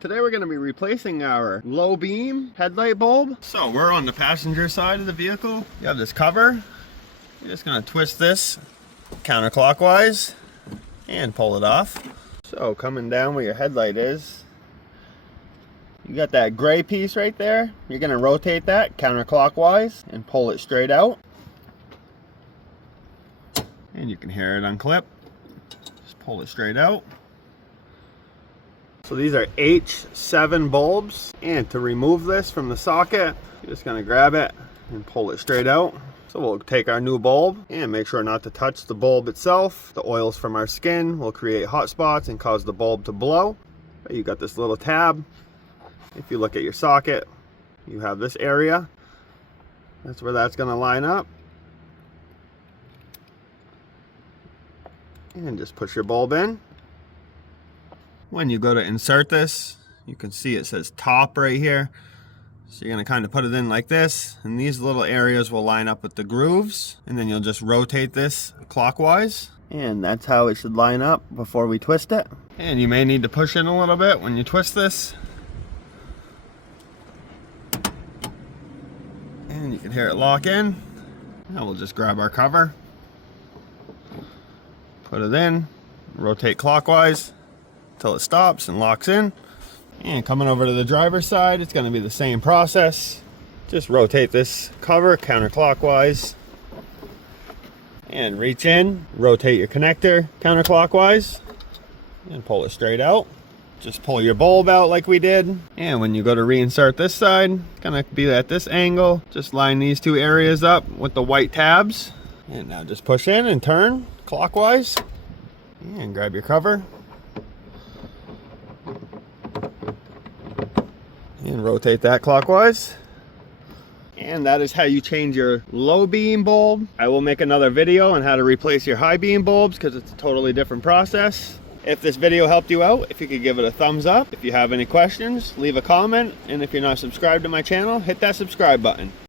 Today we're going to be replacing our low beam headlight bulb. So we're on the passenger side of the vehicle. You have this cover. You're just going to twist this counterclockwise and pull it off. So coming down where your headlight is, you got that gray piece right there. You're going to rotate that counterclockwise and pull it straight out. And you can hear it unclip. Just pull it straight out. So these are H7 bulbs, and to remove this from the socket, you're just gonna grab it and pull it straight out. So we'll take our new bulb and make sure not to touch the bulb itself. The oils from our skin will create hot spots and cause the bulb to blow. But you got this little tab. If you look at your socket, you have this area. That's where that's gonna line up. And just push your bulb in. When you go to insert this, you can see it says top right here. So you're going to kind of put it in like this, and these little areas will line up with the grooves, and then you'll just rotate this clockwise. And that's how it should line up before we twist it. And you may need to push in a little bit when you twist this. And you can hear it lock in. Now we'll just grab our cover, put it in, rotate clockwise until it stops and locks in. And coming over to the driver's side, it's going to be the same process. Just rotate this cover counterclockwise and reach in, rotate your connector counterclockwise and pull it straight out. Just pull your bulb out like we did. And when you go to reinsert this side, it's going to be at this angle. Just line these two areas up with the white tabs. And now just push in and turn clockwise and grab your cover. And rotate that clockwise. And that is how you change your low beam bulb. I will make another video on how to replace your high beam bulbs because it's a totally different process. If this video helped you out, if you could give it a thumbs up. If you have any questions, leave a comment. And if you're not subscribed to my channel, hit that subscribe button.